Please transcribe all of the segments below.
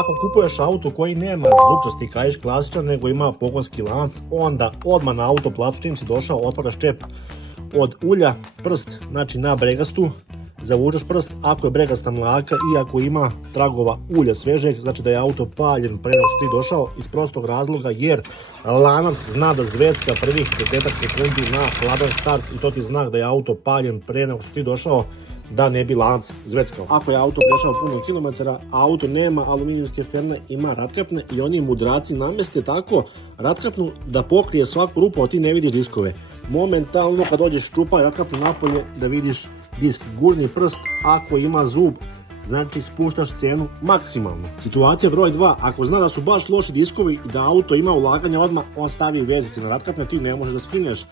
Ako kupuješ auto koji nema zupčasti kaiš klasičan, nego ima pogonski lanac, onda odmah na autoplacu čim si došao otvaraš čep od ulja, prst, znači na bregastu, zavučeš prst, ako je bregasta mlaka i ako ima tragova ulja svežeg, znači da je auto paljen pre nego što ti došao, iz prostog razloga jer lanac zna da zvecka prvih 10 sekundi na hladan start i to ti znak da je auto paljen pre nego što ti došao, da ne bi lanac zveckao. Ako je auto prešao puno kilometara, auto nema aluminijumske ferne, ima ratkapne i oni mudraci nameste tako ratkapnu da pokrije svaku rupu, a ti ne vidiš diskove. Momentalno kad dođeš čupaj ratkapnu napolje da vidiš disk. Gurni prst, ako ima zub, znači spuštaš cenu maksimalno. Situacija broj 2, ako zna da su baš loši diskovi i da auto ima ulaganja odmah, on stavi vezice na ratkapne, ti ne možeš da skineš.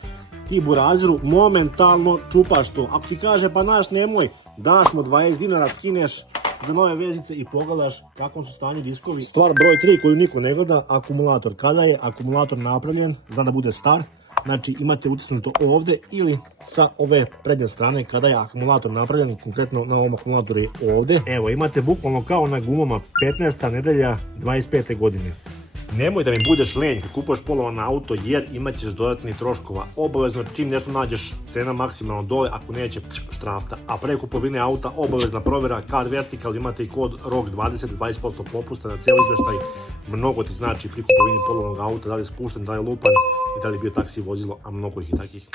Ti buraziru momentalno čupaš to. Ako ti kaže pa naš nemoj, daš mu 20 dinara, skineš za nove vezice i pogledaš kakvom su stanju diskovi. Stvar broj 3 koju niko ne gleda, akumulator. Kada je akumulator napravljen, zna da bude star, znači imate utisnuto ovde ili sa ove prednje strane kada je akumulator napravljen, konkretno na ovom akumulatoru je ovde. Evo imate bukvalno kao na gumama 15. nedelja 25. godine. Nemoj da mi budeš lenj kad kupuješ polovan auto jer imat ćeš dodatnih troškova. Obavezno čim nešto nađeš cena maksimalno dole, ako neće štrafta. A pre kupovine auta obavezna provjera Car Vertical, imate i kod ROG20, 20% popusta na cijeli izveštaj. Mnogo ti znači pri kupovini polovanog auta, da li je spušten, da li je lupan i da li je bio taksi vozilo, a mnogo ih i takih.